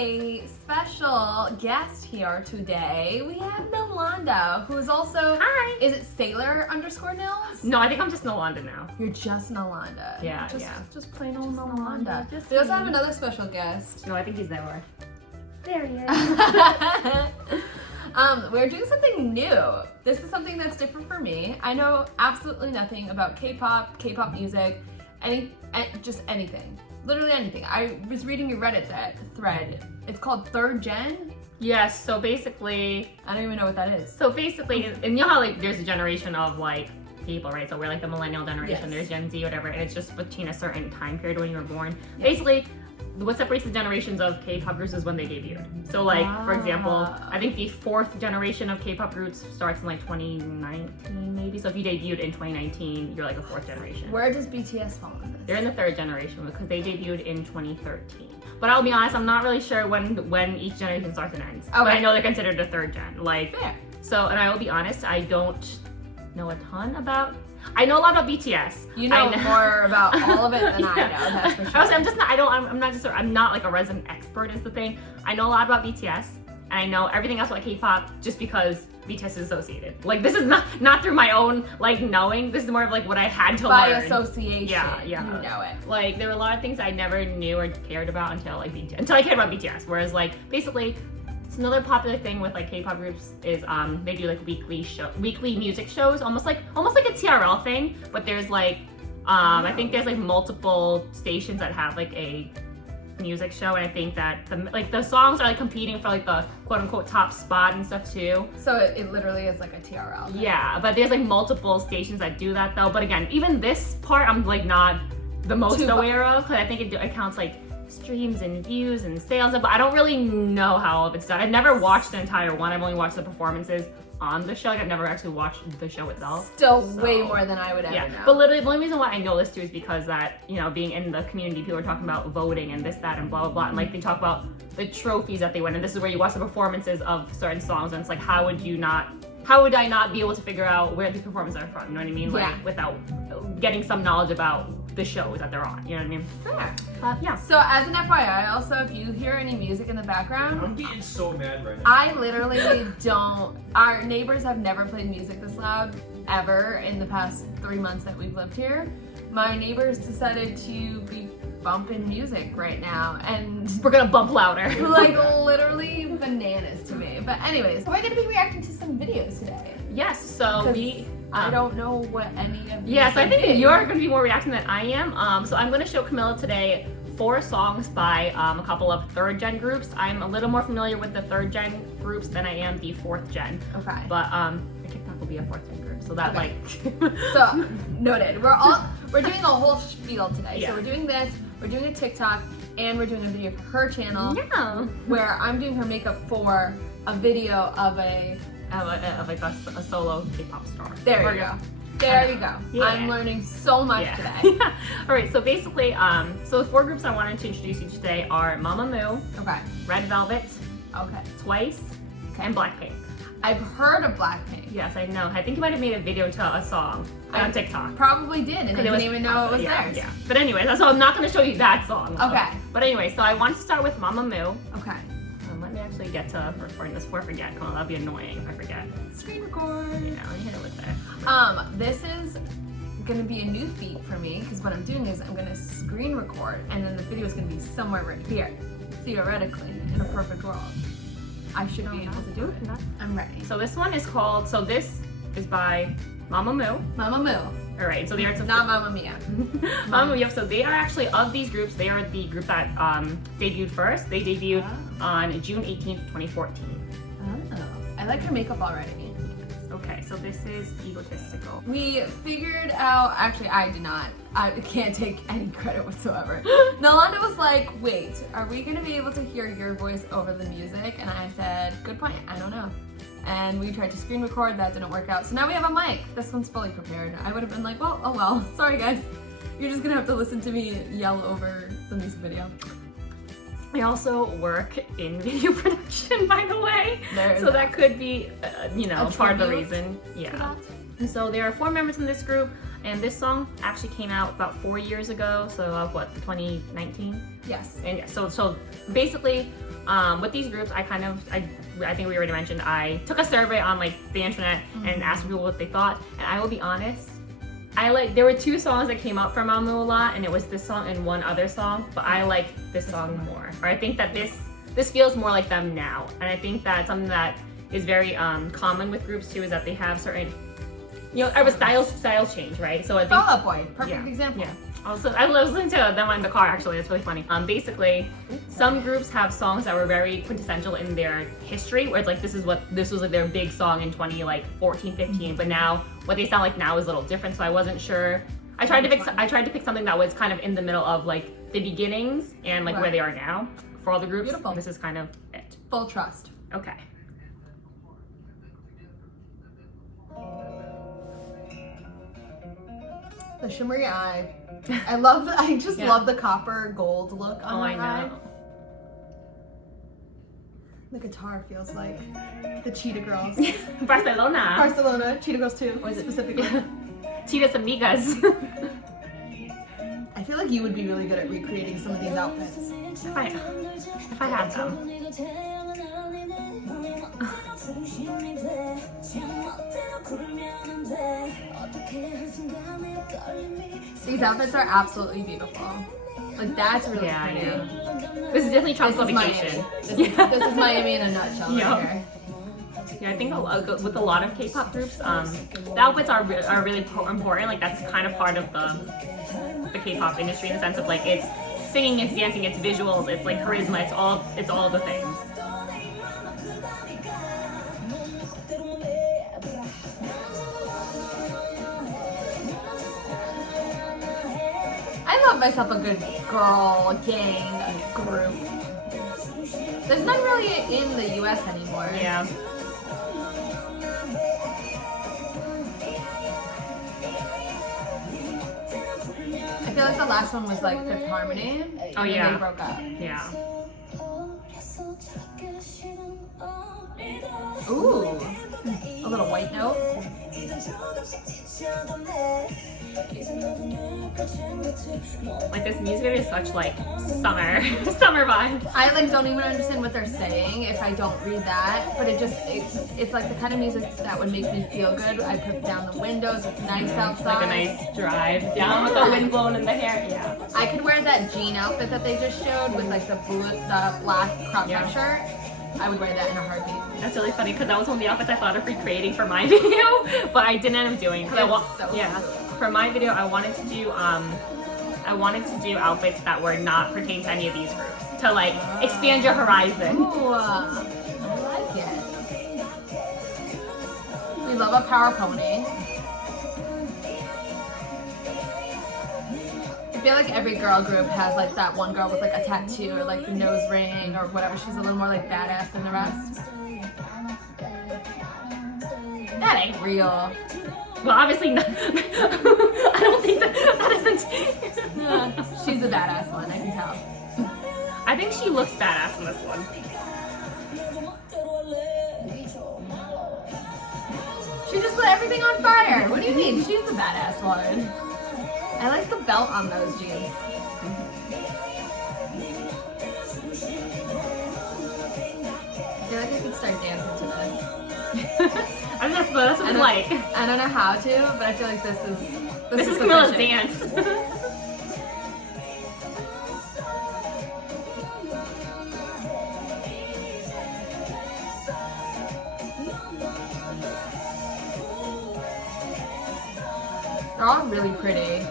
a special guest here today. We have Nalanda, who is also... Hi! Is it Sailor_Nils? No, I think I'm just Nalanda now. You're just Nalanda. Yeah, Just plain old Nalanda. Just We also me. have another special guest. No, I think he's there. There he is. We're doing something new. This is something that's different for me. I know absolutely nothing about K-pop, K-pop music, just anything. Literally anything. I was reading your Reddit thread. It's called Third Gen. Yes, so basically... I don't even know what that is. So basically, and you know how like there's a generation of like people, right? So we're like the millennial generation, Yes. there's Gen Z, whatever, and it's just between a certain time period when you were born. Yes. Basically, what separates the generations of K-pop groups is when they debuted. So like, for example, I think the 4th generation of K-pop groups starts in like 2019 maybe. So if you debuted in 2019, you're like a 4th generation. Where does BTS fall in this? They're in the 3rd generation because they debuted in 2013. But I'll be honest, I'm not really sure when each generation starts and ends. But I know they're considered a 3rd gen. Like, Fair. so, and I will be honest, I don't know a ton about. I know a lot about BTS. You know more about all of it than I know. That's for sure. I was, I'm just not. I don't. I'm not like a resident expert is the thing. I know a lot about BTS, and I know everything else about K-pop just because BTS is associated. Like this is not through my own like knowing. This is more of like what I had to learn. By association. Yeah. You know it. Like there were a lot of things I never knew or cared about until I cared about BTS. Whereas like basically. It's another popular thing with like K-pop groups is they do like weekly music shows, almost like a TRL thing, but there's like I think there's like multiple stations that have like a music show, and I think that the songs are like competing for like the quote unquote top spot and stuff too. So it literally is like a TRL. Thing. Yeah, but there's like multiple stations that do that though. But again, even this part I'm like not the most aware of because I think it counts like streams and views and sales, but I don't really know how all of it's done. I've never watched the entire one. I've only watched the performances on the show. Like, I've never actually watched the show itself. Still way more than I would ever know. But literally the only reason why I know this too is because that, you know, being in the community, people are talking about voting and this, that, and blah, blah, blah. And like they talk about the trophies that they win. And this is where you watch the performances of certain songs. And it's like, how would I not be able to figure out where these performances are from? You know what I mean? Like without getting some knowledge about the shows that they're on. You know what I mean? Fair. Yeah. So as an FYI, also, if you hear any music in the background, I'm getting so mad right now. I literally don't. Our neighbors have never played music this loud ever in the past 3 months that we've lived here. My neighbors decided to be bumping music right now, and We're gonna bump louder. like literally bananas to me. But anyways, we're gonna be reacting to some videos today. Yes, so I don't know what any of these Yes, I think are. you're going to be more reacting than I am. So I'm going to show Camilla today 4 songs by a couple of 3rd gen groups. I'm a little more familiar with the 3rd gen groups than I am the 4th gen. Okay. But TikTok will be a 4th gen group, so that like. So noted. We're doing a whole spiel today. Yeah. So we're doing this. We're doing a TikTok, and we're doing a video for her channel. Yeah. Where I'm doing her makeup for a video of like a solo K-pop star. There you go. There you go. Yeah. I'm learning so much today. All right, so basically, so the 4 groups I wanted to introduce you today are Mamamoo, Okay. Red Velvet, Okay. Twice, and Blackpink. I've heard of Blackpink. Yes, I know. I think you might have made a video to a song on TikTok. Probably did, and I didn't even know it was theirs. Yeah. But anyways, so I'm not going to show you that song. Though. Okay. But anyway, so I want to start with Mamamoo. Okay. Let me actually get to recording this before I forget. Come on, that'd be annoying if I forget. Screen record. Yeah, let me hit it with it. This is gonna be a new feat for me because what I'm doing is I'm gonna screen record, and then the video is gonna be somewhere right here. Theoretically, in a perfect world, I should be able to do it. I'm ready. So this one is called. So this is by Mamamoo. Mamamoo. All right. So they are Not Mamma Mia. Mamamoo. Yep. So they are actually of these groups. They are the group that debuted first. They debuted on June 18th, 2014. Oh, I like her makeup already. Okay, so this is Egotistical. We figured out, actually I did not, I can't take any credit whatsoever. Nalanda was like, wait, are we gonna be able to hear your voice over the music? And I said, good point, I don't know. And we tried to screen record, that didn't work out. So now we have a mic. This one's fully prepared. I would have been like, well, oh well, sorry guys. You're just gonna have to listen to me yell over the music video. I also work in video production, by the way. So that could be, you know, part of the reason. to Yeah. that? And so there are 4 members in this group. And this song actually came out about 4 years ago, so what, 2019? Yes. And yeah, so basically, with these groups, I think we already mentioned, I took a survey on like the internet and asked people what they thought. And I will be honest, there were 2 songs that came out from Mamamoo a lot, and it was this song and one other song, but I like this song more. Or I think that this feels more like them now. And I think that something that is very common with groups too is that they have certain, you know, styles change, right? So I think Fall Out Boy, perfect example. Yeah. Also, I was listening to them in the car actually. It's really funny. Basically, some groups have songs that were very quintessential in their history, where it's like this was like their big song in 2014, 15. But now what they sound like now is a little different. So I wasn't sure. I tried to pick something that was kind of in the middle of like the beginnings and like where they are now for all the groups. Beautiful. This is kind of it. Full trust. Okay. The shimmery eye. I just love the copper gold look on her eye. The guitar feels like the Cheetah Girls. Barcelona, Cheetah Girls 2, specifically. Cheetah's Amigas. I feel like you would be really good at recreating some of these outfits. If I had them. These outfits are absolutely beautiful. Like that's really pretty. Yeah. This is definitely tropical vacation. This is Miami in a nutshell right here. Yeah, I think with a lot of K-pop groups, the outfits are really important. Like that's kind of part of the K-pop industry in the sense of like it's singing, it's dancing, it's visuals, it's like charisma, it's all the things. I love myself a good girl gang group. There's none really in the US anymore. Yeah. I feel like the last one was like Fifth Harmony. Oh yeah. And they broke up. Yeah. Ooh. A little white note. Like this music video is such like summer vibe. I like don't even understand what they're saying if I don't read that, but it's like the kind of music that would make me feel good. I put down the windows, it's nice outside. Like a nice drive down with the wind blowing in the hair. Yeah. I could wear that jean outfit that they just showed with like the black crop top shirt. I would wear that in a heartbeat. That's really funny because that was one of the outfits I thought of recreating for my video, but I didn't end up doing. For my video, I wanted to do outfits that were not pertain to any of these groups to like expand your horizon. Ooh, I like it. We love a power pony. I feel like every girl group has like that one girl with like a tattoo or like the nose ring or whatever. She's a little more like badass than the rest. That ain't real. Well, obviously not. I don't think that isn't. She's a badass one, I can tell. I think she looks badass in this one. She just lit everything on fire. What do you mean? She's the badass one. I like the belt on those jeans. I feel like I could start dancing to this. I mean, that's what it's like. I don't know how to, but I feel like this is Camilla's dance. They're all really pretty.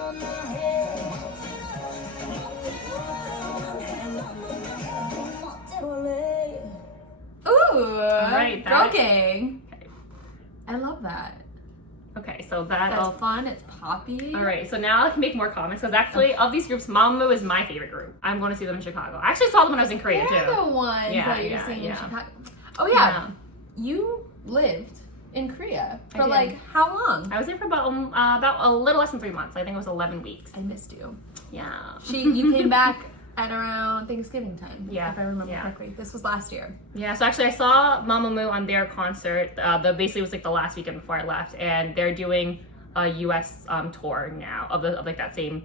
Ooh, right, broking. I love that. Okay, so that's fun. It's poppy. All right, so now I can make more comments because actually, of these groups, Mamamoo is my favorite group. I'm going to see them in Chicago. I actually saw them when I was in Korea too. They're the ones that you're seeing in Chicago. Oh yeah, you lived in Korea for like how long? I was there for about a little less than 3 months. I think it was 11 weeks. I missed you. Yeah. You came back at around Thanksgiving time. Yeah. If I remember correctly. This was last year. Yeah, so actually I saw Mamamoo on their concert. Basically it was like the last weekend before I left, and they're doing a US tour now of like that same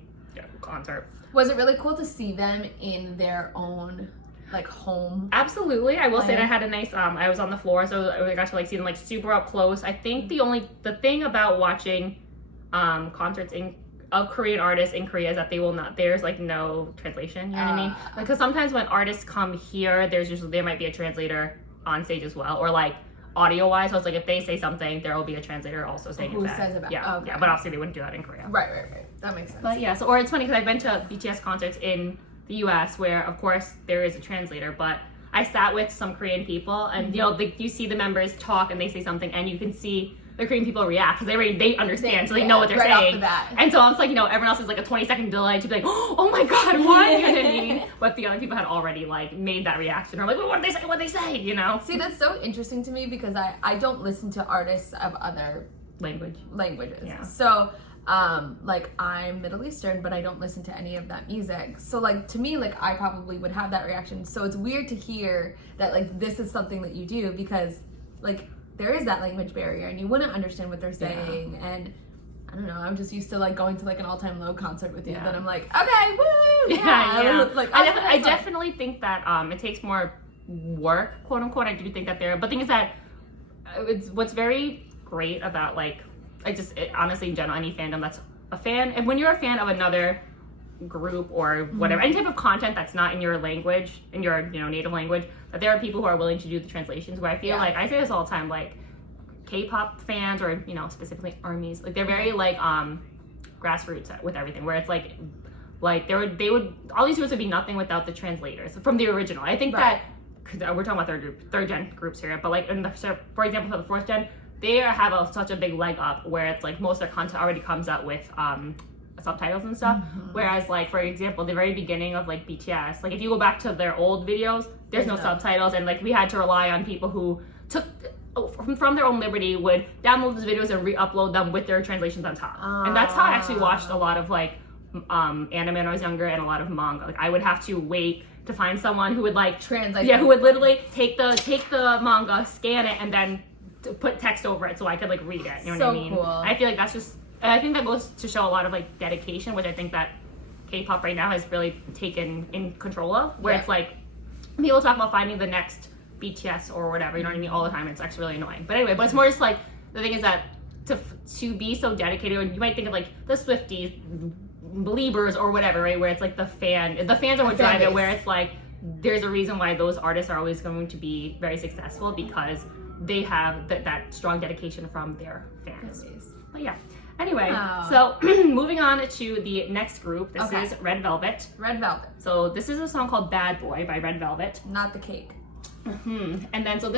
concert. Was it really cool to see them in their own like home? Absolutely. I will say that I had a nice I was on the floor, so I got to like see them like super up close. I think the thing about watching concerts of Korean artists in Korea is that there's like no translation, you know what I mean? Because sometimes when artists come here, there might be a translator on stage as well, or like audio wise, so it's like if they say something, there will be a translator also saying it back. Says it back. Yeah, Okay. yeah, but obviously they wouldn't do that in Korea. Right. That makes sense. But yeah, or it's funny because I've been to BTS concerts in the US where of course there is a translator, but I sat with some Korean people and you know you see the members talk and they say something and you can see the Korean people react because they understand, so they know what they're saying. And so it's like, you know, everyone else is like a 20-second delay to be like, oh my god, what? You know what I mean? But the other people had already like made that reaction or like, well, what did they say, you know? See, that's so interesting to me because I don't listen to artists of other languages. Yeah. So like I'm Middle Eastern, but I don't listen to any of that music. So like to me, like I probably would have that reaction. So it's weird to hear that like this is something that you do because like there is that language barrier and you wouldn't understand what they're saying. And I don't know, I'm just used to like going to like an all-time low concert with you. Then I'm like, okay, woo! Yeah. Like, I definitely think that it takes more work, quote unquote. I do think that but the thing is that what's very great about like honestly in general any fandom that's a fan, and when you're a fan of another group or whatever, any type of content that's not in your language, in your native language, that there are people who are willing to do the translations. Where I feel like I say this all the time, like K-pop fans or specifically ARMYs, like they're very like grassroots with everything. Where it's like they would all these groups would be nothing without the translators from the original. I think that because we're talking about third gen groups here, but like for example for the fourth gen, they have such a big leg up where it's like most of their content already comes out with subtitles and stuff. Whereas like for example the very beginning of like BTS, like if you go back to their old videos, there's no subtitles, and like we had to rely on people who took from their own liberty would download those videos and re-upload them with their translations on top. And that's how I actually watched a lot of like anime when I was younger and a lot of manga. Like I would have to wait to find someone who would like translate, who would literally take the manga, scan it, and then put text over it so I could like read it. You know what I mean? Cool. I feel like that's just, and I think that goes to show a lot of like dedication, which I think that K-pop right now has really taken in control of, where it's like people talk about finding the next BTS or whatever, you know what I mean, all the time. It's actually really annoying. But anyway, but it's more just like the thing is that to be so dedicated, and you might think of like the Swifties, Beliebers or whatever, right? Where it's like the fans are what drive it, where it's like there's a reason why those artists are always going to be very successful because they have that strong dedication from their fans. But yeah. Anyway, so moving on to the next group. This is Red Velvet. Red Velvet. So this is a song called Bad Boy by Red Velvet. Not the cake. And then so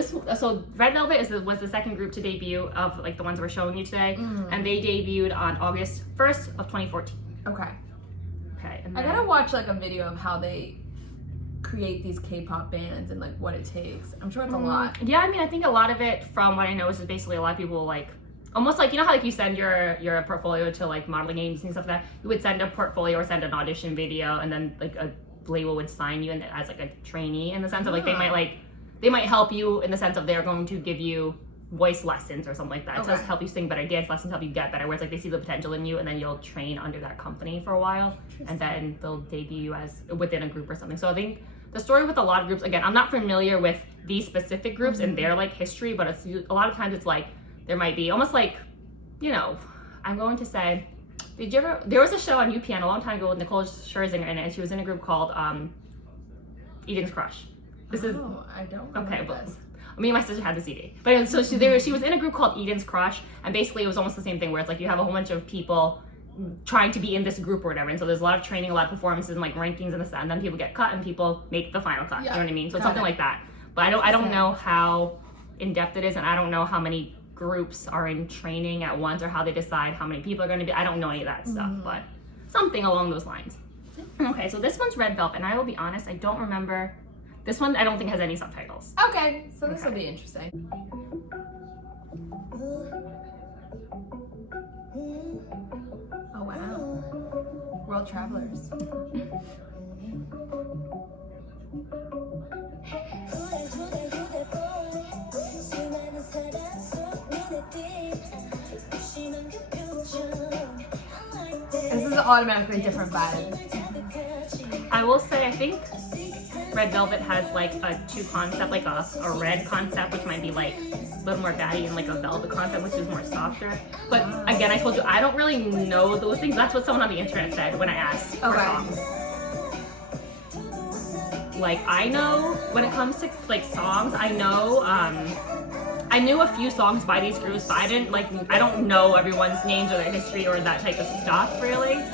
Red Velvet was the second group to debut of like the ones we're showing you today, and they debuted on August 1st of 2014. Okay. And then, I gotta watch like a video of how they create these K-pop bands and like what it takes. I'm sure it's a lot. Yeah, I mean, I think a lot of it, from what I know, is basically a lot of people like almost like, you know how like you send your portfolio to like modeling agencies and stuff like that. You would send a portfolio or send an audition video, and then like a label would sign you as like a trainee, in the sense of like they might help you in the sense of they're going to give you voice lessons or something like that to help you sing better, dance lessons, help you get better, where it's like they see the potential in you, and then you'll train under that company for a while, and then they'll debut you as within a group or something. So I think the story with a lot of groups, again, I'm not familiar with these specific groups and their like history, but it's a lot of times it's like there might be almost like, you know, I'm going to say, there was a show on UPN a long time ago with Nicole Scherzinger in it, and she was in a group called Eden's Crush. I don't remember this. Me and my sister had the CD. But anyway, so she was in a group called Eden's Crush, and basically it was almost the same thing, where it's like you have a whole bunch of people trying to be in this group or whatever, and so there's a lot of training, a lot of performances and like rankings and this, and then people get cut and people make the final cut. You know what I mean? So it's something like that. But I don't know how in depth it is, and I don't know how many groups are in training at once, or how they decide how many people are going to be. I don't know any of that stuff, but something along those lines. Okay, so this one's Red Velvet, and I will be honest, I don't remember. This one I don't think has any subtitles. Okay, so this will be interesting. Oh wow. World Travelers. automatically different vibe. I will say, I think Red Velvet has like a two concept, like a red concept, which might be like a little more batty, and like a velvet concept, which is more softer. But again, I told you, I don't really know those things. That's what someone on the internet said when I asked for songs. Like, I know when it comes to like songs, I know, I knew a few songs by these groups, but I don't know everyone's names or their history or that type of stuff, really.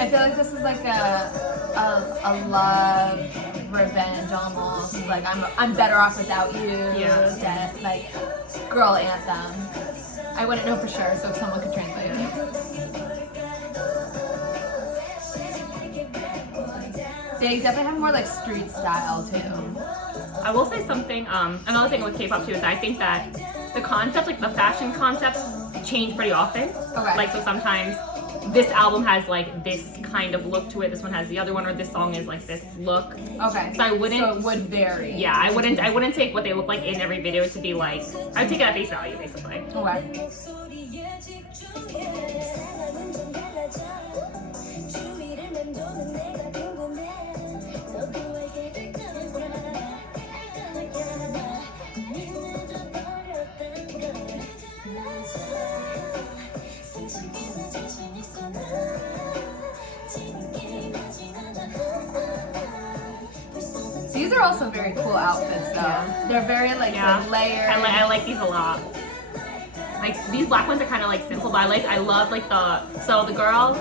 I feel like this is like a love revenge almost. Like I'm better off without you. Yeah. That like girl anthem. I wouldn't know for sure, so if someone could translate it. They definitely have more like street style too. I will say something, another thing with K-pop too is I think that the concepts, like the fashion concepts, change pretty often. Okay. Like, so sometimes this album has like this kind of look to it, this one has the other one, or this song is like this look. Okay. So I wouldn't. So it would vary. Yeah, I wouldn't take what they look like in every video to be like, I would take it at face value, basically. Okay. These are also very cool outfits, though. Yeah. They're very like layered. I like these a lot. Like, these black ones are kind of like simple, but I love like the girl,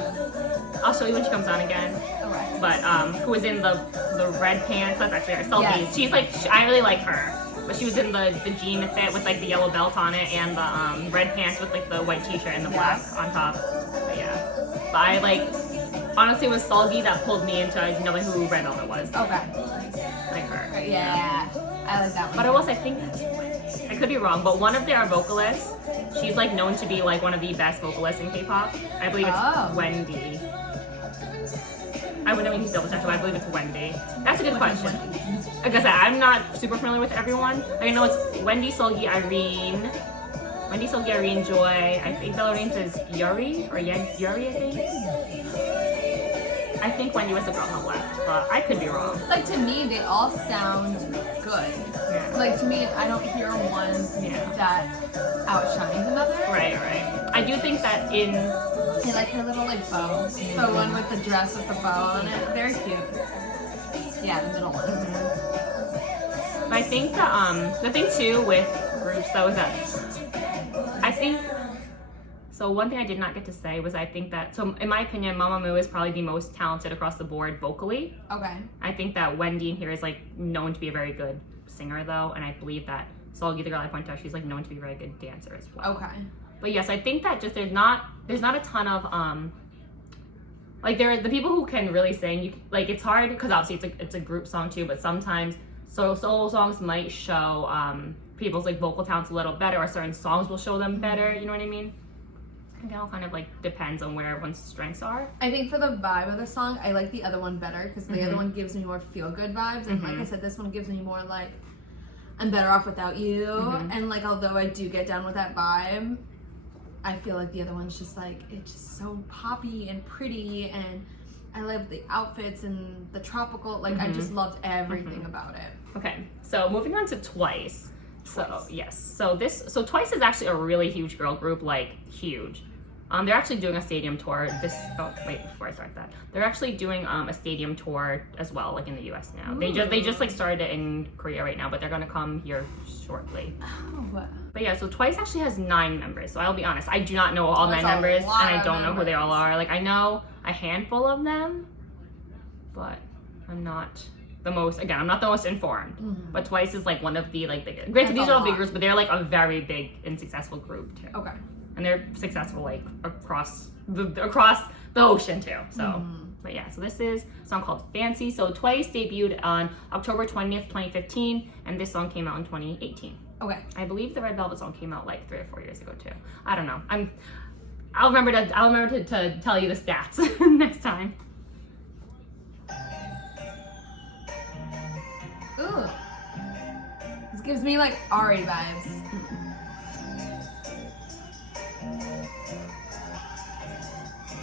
I'll show you when she comes on again. Okay. But who was in the red pants, that's actually her, Selby. Yes. She's like, I really like her. But she was in the jean fit with like the yellow belt on it and the red pants with like the white t-shirt and the black on top. But yeah. But I like, honestly, it was Solgi that pulled me into knowing who Red Velvet was. Okay. Like her. Yeah. I like that one. But I was, I think, I could be wrong, but one of their vocalists, she's like known to be like one of the best vocalists in K-pop. I believe it's Wendy. I wouldn't even double check, but I believe it's Wendy. That's a good question. Like I said, I'm not super familiar with everyone. I know it's Wendy, Solgi, Irene. Wendy, Solgi, Irene, Joy. I think Bellarine's is Yuri, or Yuri, I think. I think Wendy was the girl on the left, but I could be wrong. Like, to me, they all sound good. Yeah. Like, to me, I don't hear one that outshines another. Right. I do think that in... I like her little, like, bow. The one with the dress with the bow on it. Very cute. Yeah, the middle one. But I think that, the thing, too, with groups, though, is that I think... So one thing I did not get to say was I think that, so in my opinion, Mamamoo is probably the most talented across the board vocally. Okay. I think that Wendy in here is like known to be a very good singer though, and I believe that Solgi, the girl I pointed out, she's like known to be a very good dancer as well. Okay. But yes, I think that just there's not a ton of like there are the people who can really sing. Like it's hard because obviously it's a group song too, but sometimes solo songs might show people's like vocal talents a little better, or certain songs will show them better. You know what I mean? I think it all kind of like depends on where everyone's strengths are. I think for the vibe of the song, I like the other one better because the other one gives me more feel-good vibes, and like I said, this one gives me more like I'm better off without you. And like although I do get down with that vibe, I feel like the other one's just like it's just so poppy and pretty, and I love the outfits and the tropical. Like I just loved everything about it. Okay, so moving on to Twice. So yes, so Twice is actually a really huge girl group, like huge. They're actually doing a stadium tour. Before I start that, they're actually doing a stadium tour as well, like in the U.S. now. Ooh. They just like started it in Korea right now, but they're gonna come here shortly. Oh. But yeah, so Twice actually has 9 members. So I'll be honest, I do not know all 9 members, and I don't know who they all are. Like I know a handful of them, but I'm not the most informed. But Twice is like one of the like biggest. Granted, these are all big groups, but they're like a very big and successful group too. Okay. And they're successful like across the ocean too. So, but yeah, so this is a song called Fancy. So Twice debuted on October 20th, 2015, and this song came out in 2018. Okay. I believe the Red Velvet song came out like 3 or 4 years ago too. I don't know. I'll remember to tell you the stats next time. Ooh. It's Gives me like Ari vibes.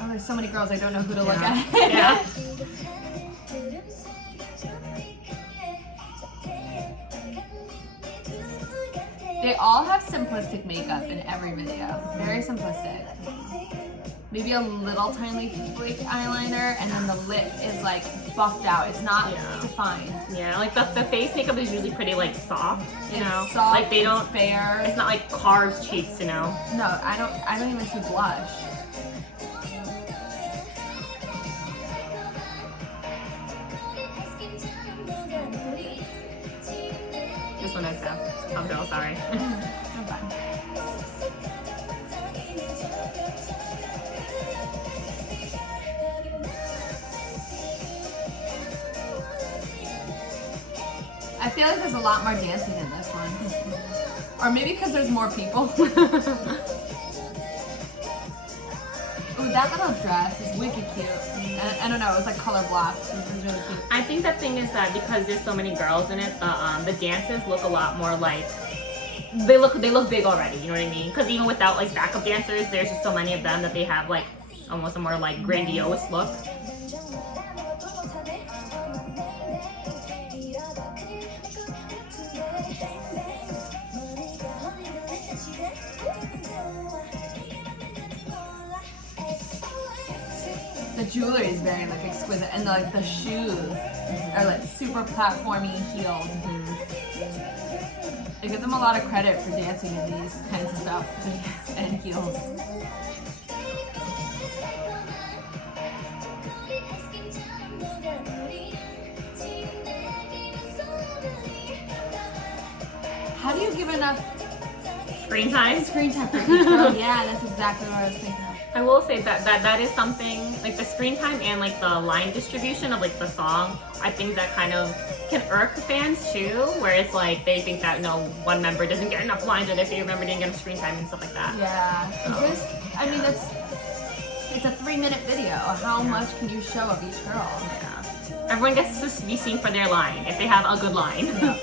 Oh, there's so many girls I don't know who to look at. Yeah. They all have simplistic makeup in every video. Very simplistic. Maybe a little tiny flake eyeliner, and then the lip is like buffed out. It's not defined. Yeah, like the face makeup is usually pretty like soft, you know? Soft, like they don't fair. It's not like carved cheeks, you know? No, I don't even see blush. This one is so. Oh no, sorry. I'm fine. I feel like there's a lot more dancing in this one. Or maybe because there's more people. Ooh, that little dress is wicked cute. I don't know, it was like color blocked. It was really cute. I think the thing is that because there's so many girls in it, the dances look a lot more like they look big already. You know what I mean? Because even without like backup dancers, there's just so many of them that they have like almost a more like grandiose look. The jewelry is very like exquisite, and like the shoes are like super platformy heeled. I give them a lot of credit for dancing in these kinds of stuff and heels. How do you give enough Screen time? screen time for each girl? Yeah, that's exactly what I was thinking. I will say that is something, like the screen time and like the line distribution of like the song, I think that kind of can irk fans too, where it's like they think that one member doesn't get enough lines or their favorite member didn't get enough screen time and stuff like that. Yeah, I mean, it's a 3-minute video. How much can you show of each girl? Yeah. Everyone gets to be seen for their line, if they have a good line. Yeah.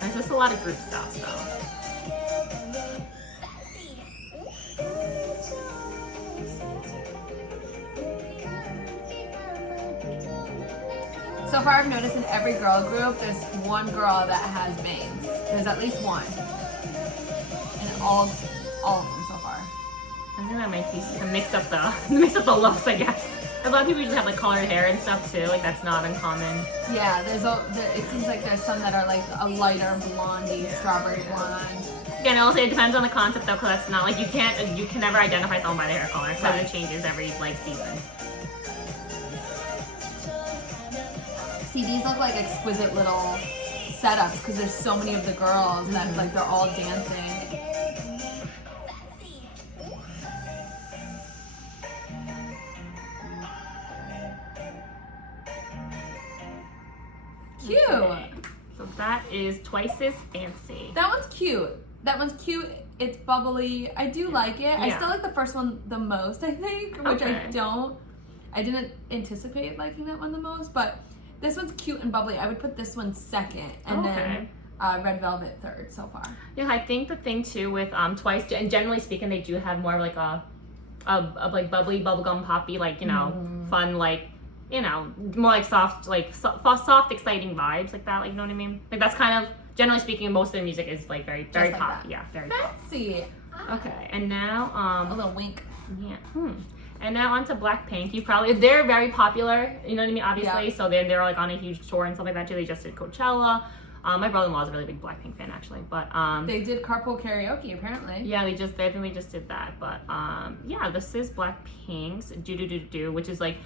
There's just a lot of group stuff though. So far, I've noticed in every girl group, there's one girl that has bangs. There's at least one. In all of them so far. I think that might be to mix up the looks, I guess. A lot of people usually have like colored hair and stuff too. Like that's not uncommon. Yeah, it seems like there's some that are like a lighter blondie, strawberry blonde. Again, I'll say it depends on the concept though, because that's not like you can never identify someone by their hair color because it changes every like season. See, these look like exquisite little setups because there's so many of the girls that like they're all dancing. Cute. Okay. So that is Twice as Fancy. That one's cute. That one's cute. It's bubbly. I do like it. I Yeah. still like the first one the most, I think, which Okay. I didn't anticipate liking that one the most, but this one's cute and bubbly. I would put this one second, and then Red Velvet third so far. Yeah, I think the thing too with Twice, and generally speaking, they do have more like a like bubbly, bubblegum poppy, like fun, like more like soft, exciting vibes like that. Like you know what I mean? Like that's kind of generally speaking, most of their music is like very like pop. that. Yeah, very pop. Fancy. Okay, and now A little wink. yeah. And now on to Blackpink. They're very popular, you know what I mean, obviously. Yeah. So they're like on a huge tour and stuff like that too. They just did Coachella. My brother-in-law is a really big Blackpink fan actually, but They did carpool karaoke apparently. yeah, they just did that. But yeah, this is Blackpink's Do, which is like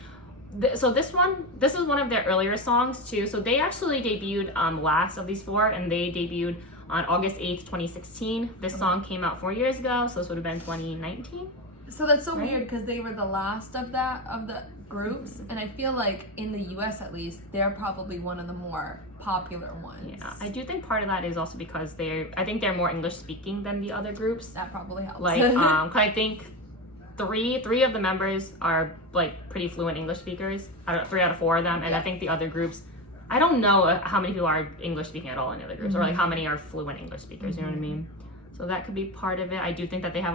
so this is one of their earlier songs too. So they actually debuted last of these four, and they debuted on August 8th, 2016. This song came out 4 years ago, so this would have been 2019. So that's so Right? weird because they were the last of the groups, and I feel like in the US at least, they're probably one of the more popular ones. Yeah, I do think part of that is also because I think they're more English speaking than the other groups. That probably helps. Like, 'cause I think three of the members are like pretty fluent English speakers. 3 out of 4 of them, and I think the other groups I don't know how many people are English speaking at all in the other groups, or like how many are fluent English speakers. You know what I mean? So that could be part of it. I do think that they have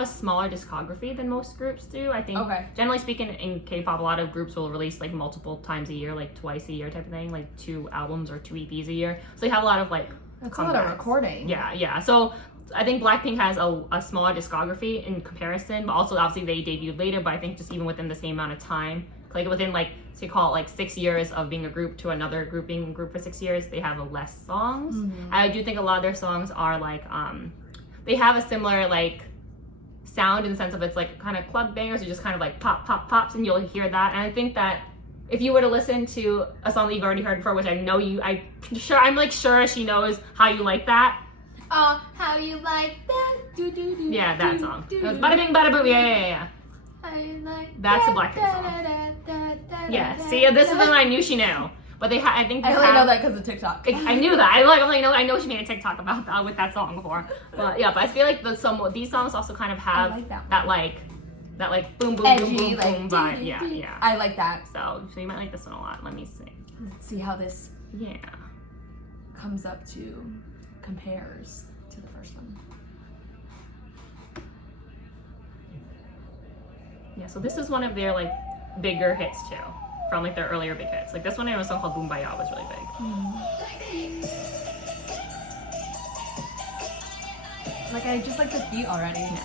a smaller discography than most groups do. I think generally speaking in K-pop, a lot of groups will release like multiple times a year, like twice a year type of thing, like 2 albums or 2 EPs a year. So they have a lot of like that's a lot of recording. Yeah. So I think Blackpink has a smaller discography in comparison, but also obviously they debuted later. But I think just even within the same amount of time, like within like, so you call it like 6 years of being a group to another group being a group for 6 years, they have less songs. I do think a lot of their songs are like they have a similar like sound in the sense of it's like kind of club bangers or just kind of like pop pops, and you'll hear that. And I think that if you were to listen to a song that you've already heard before, which I know I'm like sure she knows how you like that. Oh, how you like that? Yeah, that song. It was bada bing bada boom. Yeah. How you like that's a Blackpink song. Yeah. See, this is the one I knew she knew. But I think I only know that because of TikTok. I knew that. I know she made a TikTok about that with that song before. But yeah, but I feel like these songs also kind of have like that boom boom edgy, boom boom like, boom vibe. Yeah. I like that. So you might like this one a lot. Let me see. Let's see how this Yeah. comes up to compares to the first one. Yeah, so this is one of their like bigger hits too, from like their earlier big hits. Like this one, I have a song called Boom Baya was really big. Like I just like the beat already. Yeah.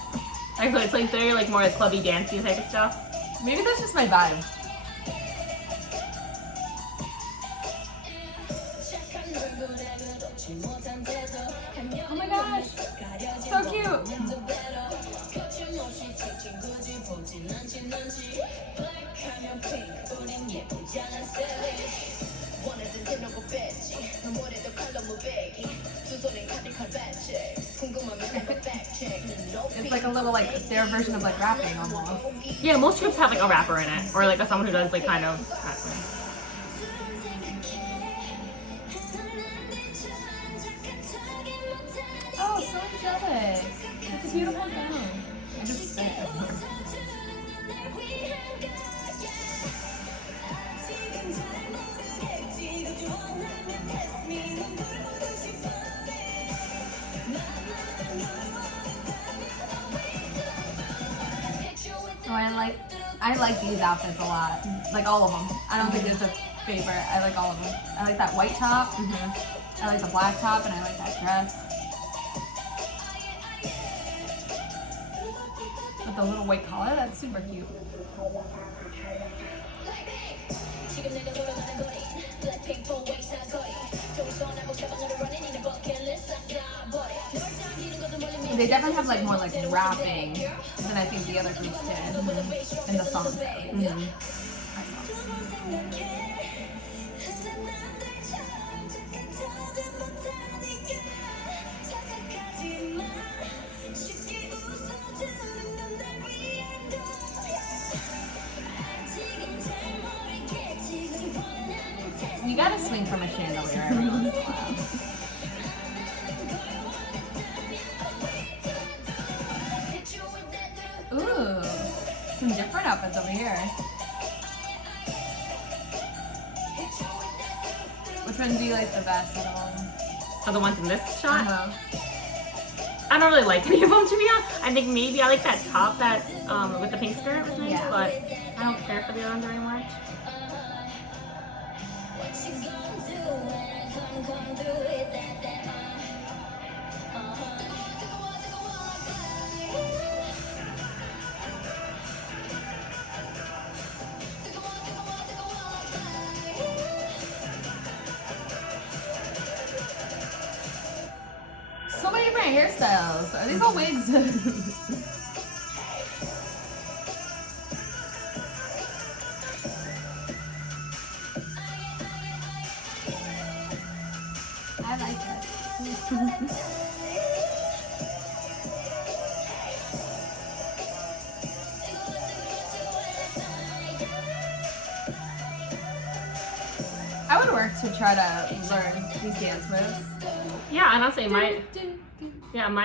Actually, it's like very like more like clubby, dancey type of stuff. Maybe that's just my vibe. Oh my gosh, so cute. It's like a little like their version of like rapping almost. Yeah, most groups have like a rapper in it, or like someone who does like kind of rapping. Oh, so jealous. It's a beautiful gown. I just spit. Oh, I like these outfits a lot. Like all of them. I don't think there's a favorite. I like all of them. I like that white top. I like the black top, and I like that dress. With the little white collar, that's super cute. They definitely have like more like rapping than I think the other groups did in the songs at least. You gotta swing from a chandelier every once in a while. Ooh, some different outfits over here. Which one do you like the best of them? So the ones in this shot? I don't really like any of them, to be honest. I think maybe I like that top that with the pink skirt was nice, but I don't care for the other ones very much. So many different hairstyles. Are these all wigs? I like it. I would work to try to learn these dance moves. Yeah, and I'll say in my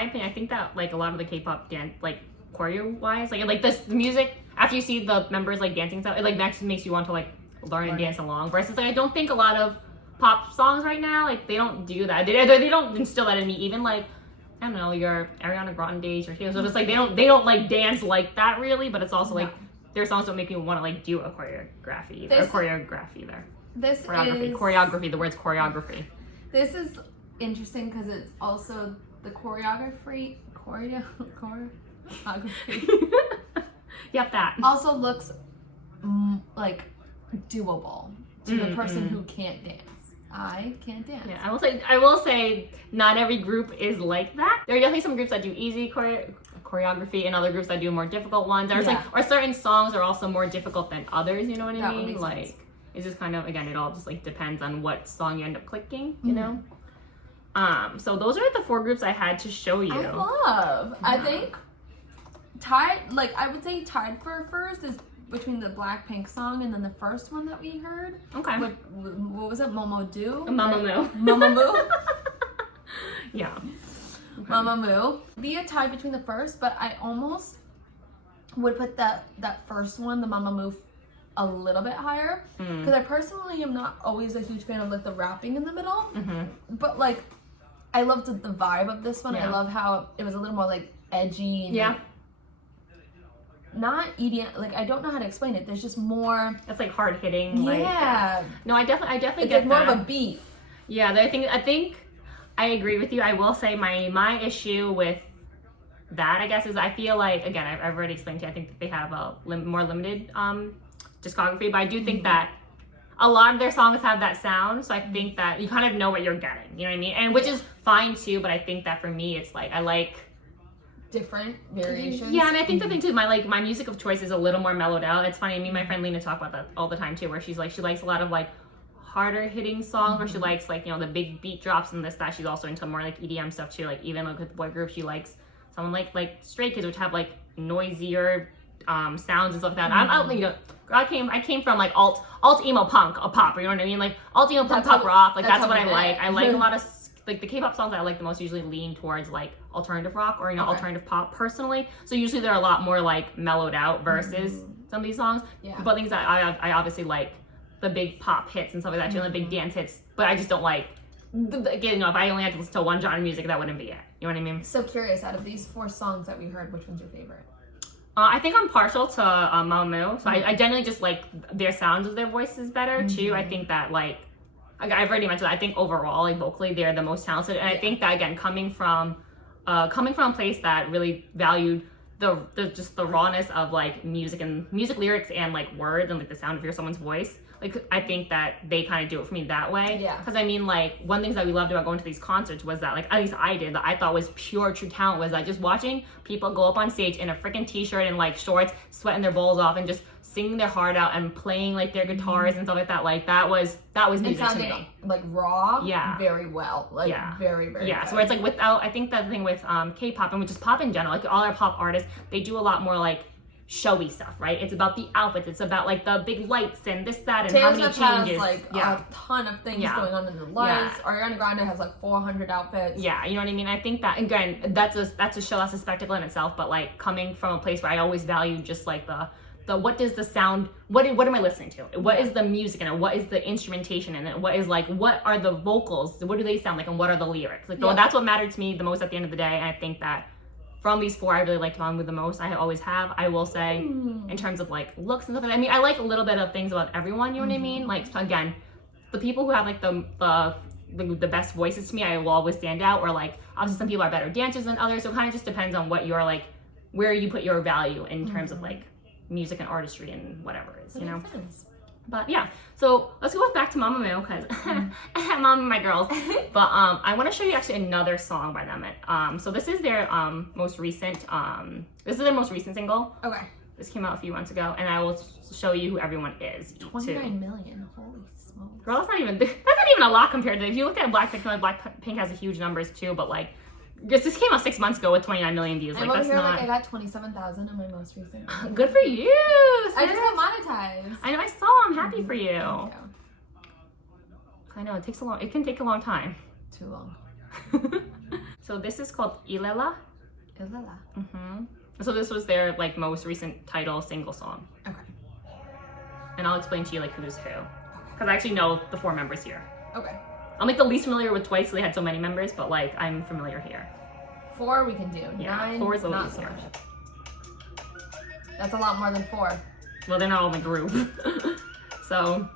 opinion, I think that like a lot of the K-pop dance, like choreo wise, like this music after you see the members like dancing stuff, it like makes you want to like learn and dance along. Versus like I don't think a lot of pop songs right now, like they don't do that. They don't instill that in me. Even like, I don't know, your Ariana Grande's or Taylor Swift. It's like they don't like dance like that really, but it's also like their songs don't make me want to like do a choreography there. Choreography. The word's choreography. This is interesting because it's also the choreography. Yep, that also looks like doable to the person who can't dance. I can't dance. Yeah, I will say not every group is like that. There are definitely some groups that do easy choreography and other groups that do more difficult ones. There's or certain songs are also more difficult than others, you know what I mean? Like sense. It's just kind of, again, it all just like depends on what song you end up clicking, you know? So those are the 4 groups I had to show you. I think tied, like I would say tied for first is between the Blackpink song and then the first one that we heard. Okay. What was it? Mamamoo? Mamamoo. Yeah. Okay. Mamamoo. Be a tie between the first, but I almost would put that first one, the Mamamoo, a little bit higher. Because I personally am not always a huge fan of like the rapping in the middle. But like, I loved the vibe of this one. I love how it was a little more like edgy. And, not EDM, like I don't know how to explain it. There's just more. It's like hard hitting. Yeah. Like, no, I definitely it's get like more that. of a beat. Yeah, I think I agree with you. I will say my issue with that, I guess, is I feel like, again, I've already explained to you, I think that they have a more limited discography, but I do think that a lot of their songs have that sound, so I think that you kind of know what you're getting, you know what I mean? And which is fine too, but I think that for me, it's like, I like different variations. Yeah, and I think the thing too, my music of choice is a little more mellowed out. It's funny, me and my friend Lena talk about that all the time too, where she's like, she likes a lot of like harder hitting songs, or she likes like, you know, the big beat drops and this, that. She's also into more like EDM stuff too, like even like with boy group, she likes someone like Stray Kids, which have like noisier sounds and stuff like that. I came from like alt emo punk, a pop, you know what I mean? Like alt emo punk, pop rock, like that's what I like. I like a lot of like the K-pop songs that I like the most usually lean towards like alternative rock or, you know, alternative pop personally. So usually they're a lot more like mellowed out versus some of these songs. Yeah. But things that I obviously like the big pop hits and stuff like that too, and the big dance hits. But I just don't like, again, you know, if I only had to listen to one genre of music, that wouldn't be it. You know what I mean? So curious, out of these 4 songs that we heard, which one's your favorite? I think I'm partial to Mamamoo. So I generally just like their sounds of their voices better too. I think that like, I've already mentioned that I think overall, like vocally, they're the most talented. And I think that, again, coming from a place that really valued the rawness of like music lyrics and like words and like the sound of someone's voice, like I think that they kind of do it for me that way. Yeah. Because I mean, like one thing that we loved about going to these concerts was that, like at least I did, that I thought was pure true talent, was that just watching people go up on stage in a freaking t-shirt and like shorts, sweating their bowls off and just singing their heart out and playing like their guitars and stuff like that. Like that was music to me. Like raw, very well. Like very, very good. So it's like without, I think that the thing with K-pop and with just pop in general, like all our pop artists, they do a lot more like showy stuff, right? It's about the outfits, it's about like the big lights and this, that, and Taylor how many Swift changes. Has, like a ton of things going on in the lights. Ariana Grande has like 400 outfits. Yeah, you know what I mean? I think that, again, that's a show, that's a spectacle in itself, but like coming from a place where I always value just like the what does the sound, what am I listening to? What is the music in it? What is the instrumentation in it? What is like, what are the vocals? What do they sound like? And what are the lyrics? Like that's what mattered to me the most at the end of the day. And I think that from these 4, I really liked Mamamoo the most. I always have. I will say, in terms of like looks and stuff. I mean, I like a little bit of things about everyone. You know what I mean? Like again, the people who have like the best voices to me, I will always stand out. Or like obviously some people are better dancers than others. So it kind of just depends on what you're like, where you put your value in terms of like music and artistry and whatever it is, you know. But yeah, so let's go back to Mamamoo because Mamamoo, my girls. But I want to show you actually another song by them. So this is their most recent single. Okay. This came out a few months ago, and I will show you who everyone is. 29 million. Holy smokes. Girl, that's not even a lot compared to, if you look at Blackpink, like Blackpink has a huge numbers too, but like this came out 6 months ago with 29 million views. I'm over here like I got 27,000 in my most recent. Good for you. Sis. I just got monetized. I know. I saw. I'm happy for you. I know it can take a long time. Too long. So this is called Ilela. Ilela. So this was their like most recent title single song. Okay. And I'll explain to you like who's who, because I actually know the 4 members here. Okay. I'm like the least familiar with Twice, so they had so many members, but like I'm familiar here. 4 we can do. Yeah, 9, 4 is the not least so here. much. That's a lot more than 4. Well, they're not all in a group. So,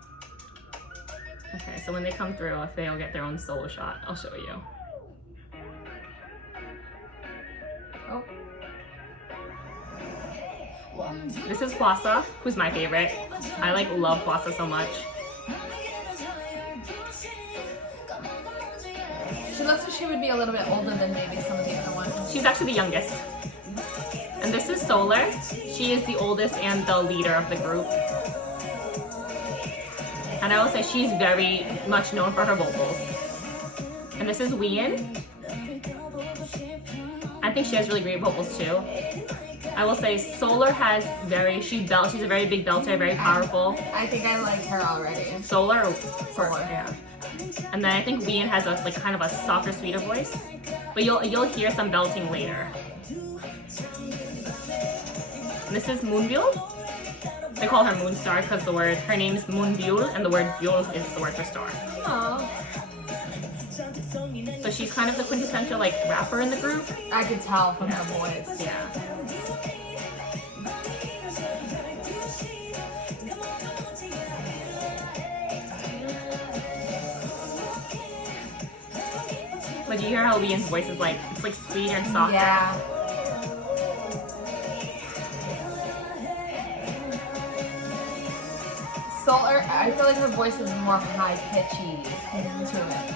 okay, so when they come through, if they all get their own solo shot, I'll show you. Oh. This is Hwasa, who's my favorite. I like love Hwasa so much. She looks like she would be a little bit older than maybe some of the other ones. She's actually the youngest. And this is Solar. She is the oldest and the leader of the group. And I will say she's very much known for her vocals. And this is Wheein. I think she has really great vocals too. I will say Solar has she's a very big belter, very powerful. I think I like her already. Solar? Solar. Yeah. And then I think Wheein has a like kind of a softer, sweeter voice. But you'll hear some belting later. And this is Moonbyul. They call her Moonstar because her name is Moonbyul, and the word Byul is the word for star. Aww. So she's kind of the quintessential like rapper in the group. I could tell from her voice. Yeah. But do you hear how Leon's voice is like, it's like sweeter and softer? Yeah. Solar, I feel like her voice is more high-pitchy to it.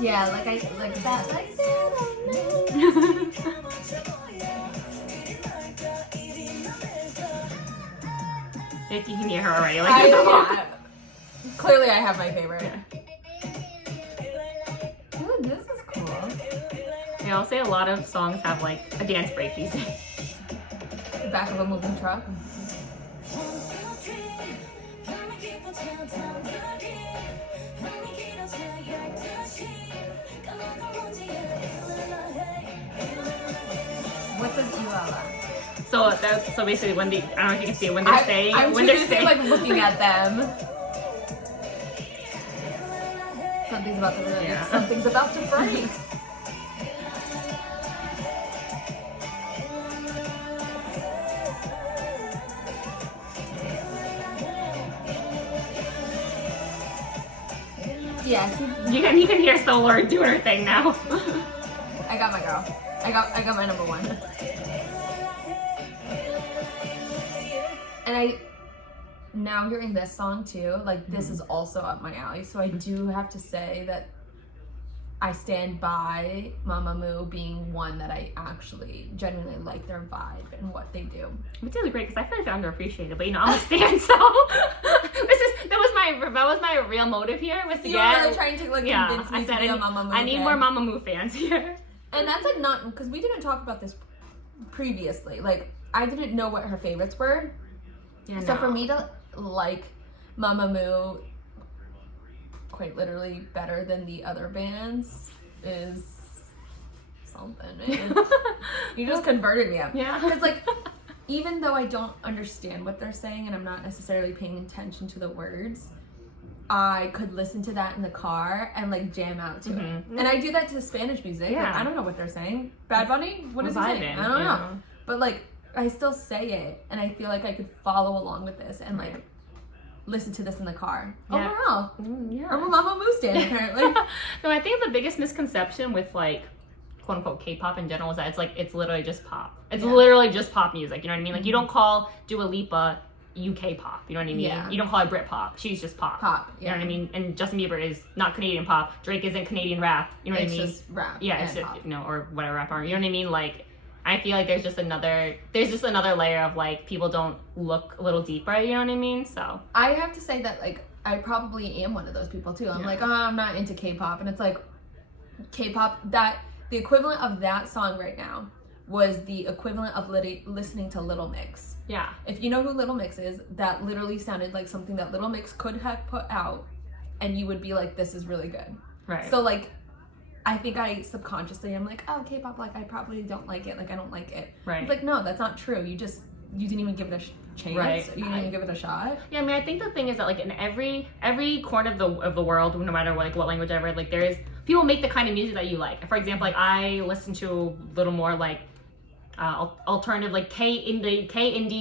Yeah, like that. Like that. If you can hear her already, like yeah. Clearly, I have my favorite. Yeah. Ooh, this is cool. Yeah, I'll say a lot of songs have like a dance break these days. The back of a moving truck. What does Iwala? So basically when I don't know if you can see it, when they're saying I'm when too they're busy saying like looking at them. Something's about to break. Yeah. Something's about to break. Yes. you can hear Solar doing her thing now. I got my girl. I got my number one. And now hearing this song too, like this is also up my alley. So I do have to say that I stand by Mamamoo being one that I actually genuinely like their vibe and what they do. It's really great because I feel like they're underappreciated, but you know I'm a stan, so that was my real motive here was to You get. were really trying to like convince me to be a Mamamoo I need fan. more Mamamoo fans here. And that's like not because we didn't talk about this previously. Like I didn't know what her favorites were. Yeah, So no. for me to like Mamamoo quite literally better than the other bands is something, man. You just converted me up. Yeah. Because like, even though I don't understand what they're saying and I'm not necessarily paying attention to the words, I could listen to that in the car and like jam out to it. And I do that to Spanish music. Yeah. Like, I don't know what they're saying. Bad Bunny? What is he saying? I don't know. But like, I still say it and I feel like I could follow along with this and like listen to this in the car. Yeah. Oh wow. Yeah. I'm a Mamamoo stan apparently. No, I think the biggest misconception with like quote unquote K-pop in general is that it's literally just pop. It's literally just pop music. You know what I mean? Like you don't call Dua Lipa UK pop. You know what I mean? Yeah. You don't call her Brit pop. She's just pop. Pop. You know what I mean? And Justin Bieber is not Canadian pop. Drake isn't Canadian rap. You know what I mean? It's just rap. Yeah, it's just, you know, or whatever rap are. You know what I mean? Like I feel like there's just another layer of like people don't look a little deeper, you know what I mean? So I have to say that like I probably am one of those people too. I'm like, oh, I'm not into K-pop, and it's like K-pop, that the equivalent of that song right now was the equivalent of listening to Little Mix. Yeah. If you know who Little Mix is, that literally sounded like something that Little Mix could have put out, and you would be like, this is really good. Right. So like, I think I subconsciously am like, oh, K-pop, like I probably don't like it. Like I don't like it. Right. It's like, no, that's not true. You didn't even give it a chance. Right. You didn't even give it a shot. Yeah, I mean, I think the thing is that like in every corner of the world, no matter like what language ever, like there is people make the kind of music that you like. For example, like I listen to a little more like alternative, like K indie,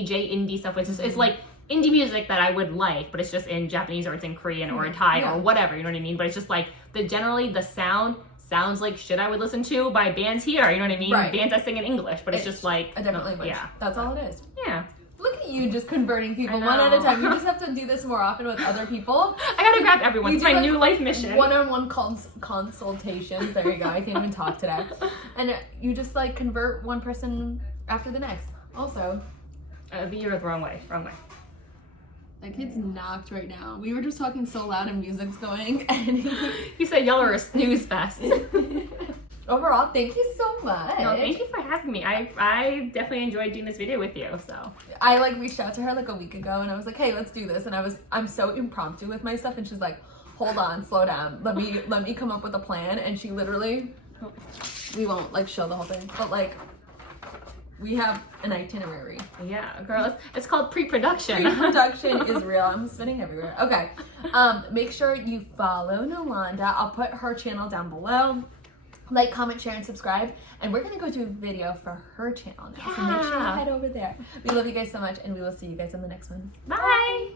J indie stuff. It's like indie music that I would like, but it's just in Japanese or it's in Korean or in Thai or whatever. You know what I mean? But it's just like generally the sounds like shit I would listen to by bands here, you know what I mean? Right. Bands that sing in English, but it's just like a different language. Yeah. That's all it is. Yeah. Look at you just converting people one at a time. You just have to do this more often with other people. I gotta grab everyone. It's my new life mission. One-on-one consultations. There you go. I can't even talk today. And you just like convert one person after the next. Also, you're the wrong way. that kid's knocked right now. We were just talking so loud and music's going, and You said y'all are a snooze fest. Overall, thank you so much. No, thank you for having me. I definitely enjoyed doing this video with you. So I like reached out to her like a week ago, and I was like, hey, let's do this. And I'm so impromptu with my stuff, and she's like, hold on, slow down. Let me come up with a plan. And she literally, we won't like show the whole thing, but like we have an itinerary. yeah, girl, it's called pre-production. Pre-production is real. I'm spinning everywhere. Okay. Make sure you follow Nalanda. I'll put her channel down below. Like, comment, share, and subscribe. And we're gonna go do a video for her channel now. So make sure you head over there. We love you guys so much, and we will see you guys in the next one. Bye.